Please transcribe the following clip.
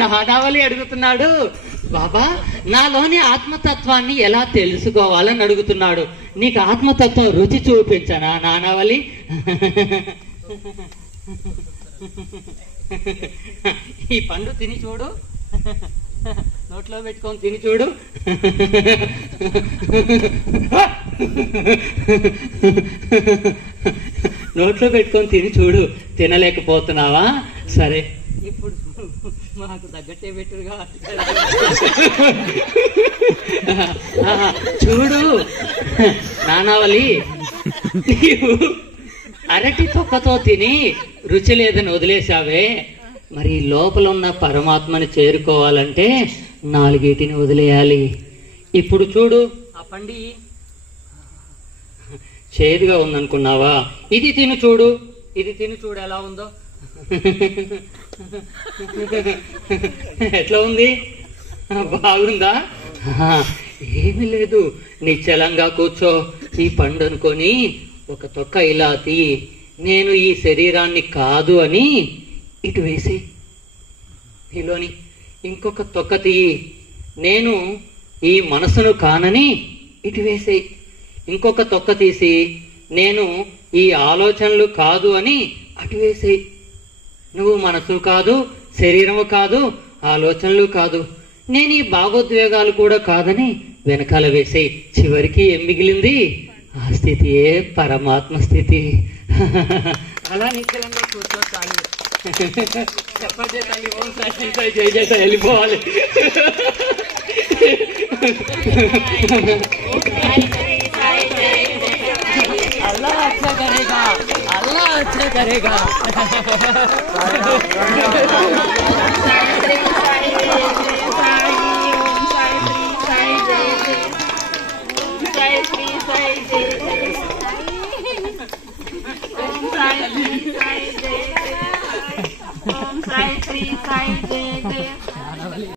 నానావళి అడుగుతున్నాడు, బాబా నాలోని ఆత్మతత్వాన్ని ఎలా తెలుసుకోవాలని అడుగుతున్నాడు. నీకు ఆత్మతత్వం రుచి చూపించనా నానావళి? ఈ పండు తిని చూడు, నోట్లో పెట్టుకొని తిని చూడు. నోట్లో పెట్టుకొని తిని చూడు. తినలేకపోతున్నావా? సరే ఇప్పుడు మాకు తగ్గట్టే పెట్టుగా చూడు నానావళి, నీవు అరటి తొక్కతో తిని రుచి లేదని వదిలేశావే, మరి లోపల ఉన్న పరమాత్మని చేరుకోవాలంటే నాలుగేటిని వదిలేయాలి. ఇప్పుడు చూడు ఆ పండి చేదుగా ఉందనుకున్నావా? ఇది తిని చూడు, ఇది తిని చూడు ఎలా ఉందో. ఎట్లా ఉంది? బాగుందా? ఏమీ లేదు, నిశ్చలంగా కూర్చో. ఈ పండు అనుకొని ఒక తొక్క ఇలా తీ. నేను ఈ శరీరాన్ని కాదు అని ఇటు వేసి, నీలోని ఇంకొక తొక్క తీయి. నేను ఈ మనసును కానని ఇటు వేసి, ఇంకొక తొక్క తీసి నేను ఈ ఆలోచనలు కాదు అని అటు వేసేయి. నువ్వు మనసు కాదు, శరీరము కాదు, ఆలోచనలు కాదు, నేను ఈ భావోద్వేగాలు కూడా కాదని వెనకాల వేసేయి. చివరికి ఏం మిగిలింది? ఆ స్థితియే పరమాత్మ స్థితి. అలా నిశ్చలంగా కూర్చో చాలు. చెప్పండి తల్లి, ఓం సాక్షి జై జై వెళ్ళిపోవాలి. अल्लाह अच्छा करेगा, अल्लाह अच्छा करेगा. Om Sai Sri Sai Dev.